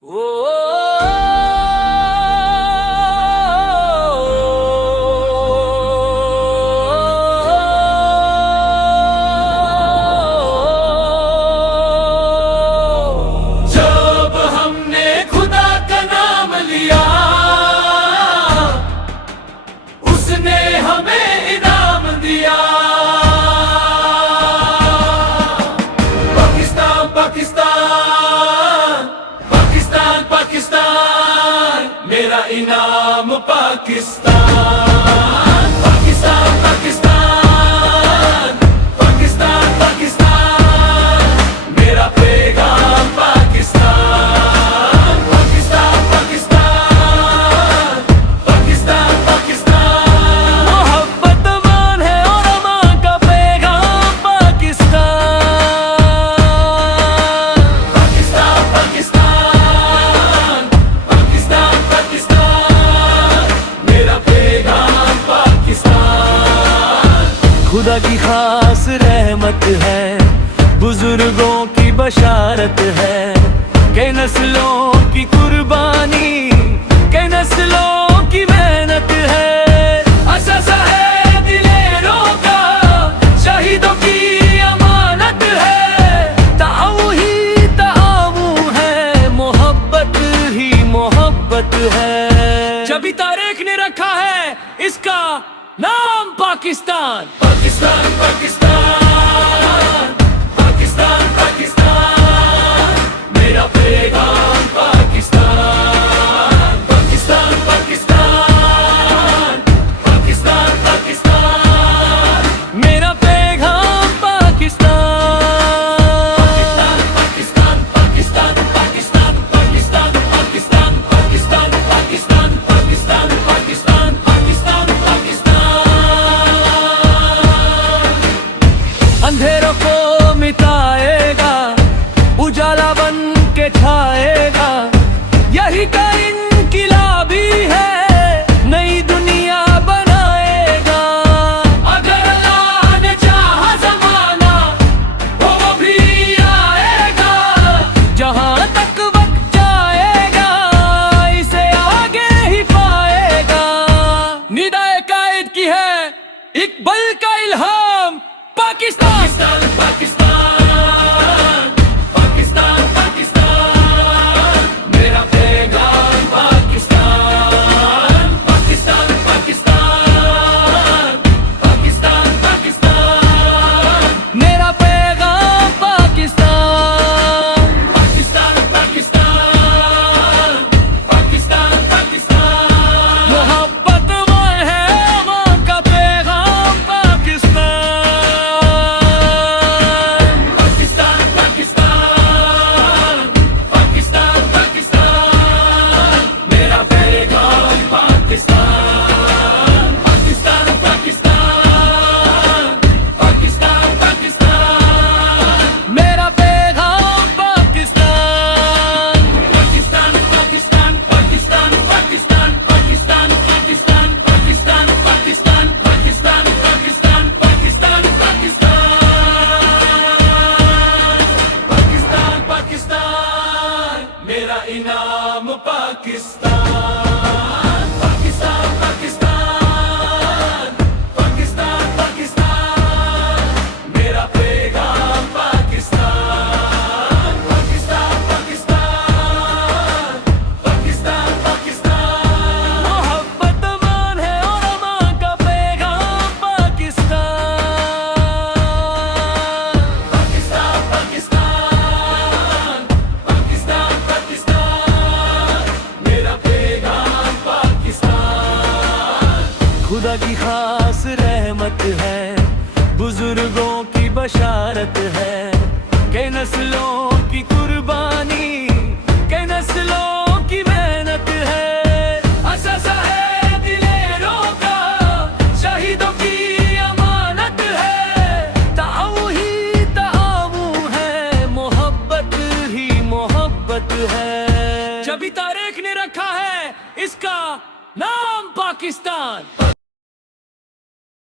जब हमने खुदा का नाम लिया, उसने हमें इनाम दिया। पाकिस्तान पाकिस्तान पाकिस्तान पाकिस्तान, मेरा इनाम पाकिस्तान। पाकिस्तान पाकिस्तान पाकिस्तान पाकिस्तान, मेरा पैगाम पाकिस्तान। पाकिस्तान पाकिस्तान पाकिस्तान पाकिस्तान, मोहब्बत मान है और अमान का पैगाम पाकिस्तान। पाकिस्तान पाकिस्तान पाकिस्तान पाकिस्तान, मेरा पैगाम पाकिस्तान। खुदा की खास रहमत है, बुजुर्गों की बशारत है, कई नस्लों की कुर्बानी, कई नस्लों की मेहनत है। असासा है दिलेरों का, शहीदों की अमानत है। ताऊ ही ताऊ है, मोहब्बत ही मोहब्बत है। जभी तारीख ने रखा है इसका नाम पाकिस्तान। पाकिस्तान पाकिस्तान पाकिस्तान पाकिस्तान, मेरा पैगाम पाकिस्तान। पाकिस्तान पाकिस्तान पाकिस्तान पाकिस्तान, मेरा पैगाम पाकिस्तान। पाकिस्तान पाकिस्तान पाकिस्तान पाकिस्तान पाकिस्तान पाकिस्तान पाकिस्तान पाकिस्तान पाकिस्तान पाकिस्तान पाकिस्तान, अंधेरों को मिटाएगा, उजाला बन के छाएगा। यही का इनकिलाबी है, नई दुनिया बनाएगा। अगर अल्लाह ने चाहा ज़माना, वो भी आएगा। जहां तक वक्त जाएगा, इसे आगे ही पाएगा। निदाए कायद की है इकबाल का इल्हाम, पाकिस्तान। पाकिस्तान पाकिस्तान पाकिस्तान, मेरा पैगाम पाकिस्तान। पाकिस्तान पाकिस्तान पाकिस्तान पाकिस्तान, मेरा पैगाम पाकिस्तान। पाकिस्तान पाकिस्तान पाकिस्तान पाकिस्तान, मोहब्बत वो है अमान का पैगाम पाकिस्तान। पाकिस्तान पाकिस्तान पाकिस्तान पाकिस्तान, मेरा पैगाम पाकिस्तान। पाकिस्तान पाकिस्तान पाकिस्तान पाकिस्तान, मेरा पैगाम पाकिस्तान। पाकिस्तान पाकिस्तान पाकिस्तान पाकिस्तान पाकिस्तान पाकिस्तान पाकिस्तान पाकिस्तान पाकिस्तान पाकिस्तान पाकिस्तान पाकिस्तान पाकिस्तान, मेरा इनाम पाकिस्तान। पाकिस्तान पाकिस्तान पाकिस्तान पाकिस्तान, मेरा पैगाम पाकिस्तान। पाकिस्तान पाकिस्तान पाकिस्तान पाकिस्तान, मोहब्बत मान है और अमान का पैगाम पाकिस्तान। पाकिस्तान पाकिस्तान पाकिस्तान पाकिस्तान, मेरा पैगाम पाकिस्तान। खुदा की खास रहमत है, बुजुर्गों की बशारत है, कई नस्लों की कुर्बानी, कई नस्लों की मेहनत है। असासा है दिलेरों का, शहीदों की अमानत है। ताऊ ही ताऊ है, मोहब्बत ही मोहब्बत है। जभी तारीख ने रखा है इसका नाम पाकिस्तान।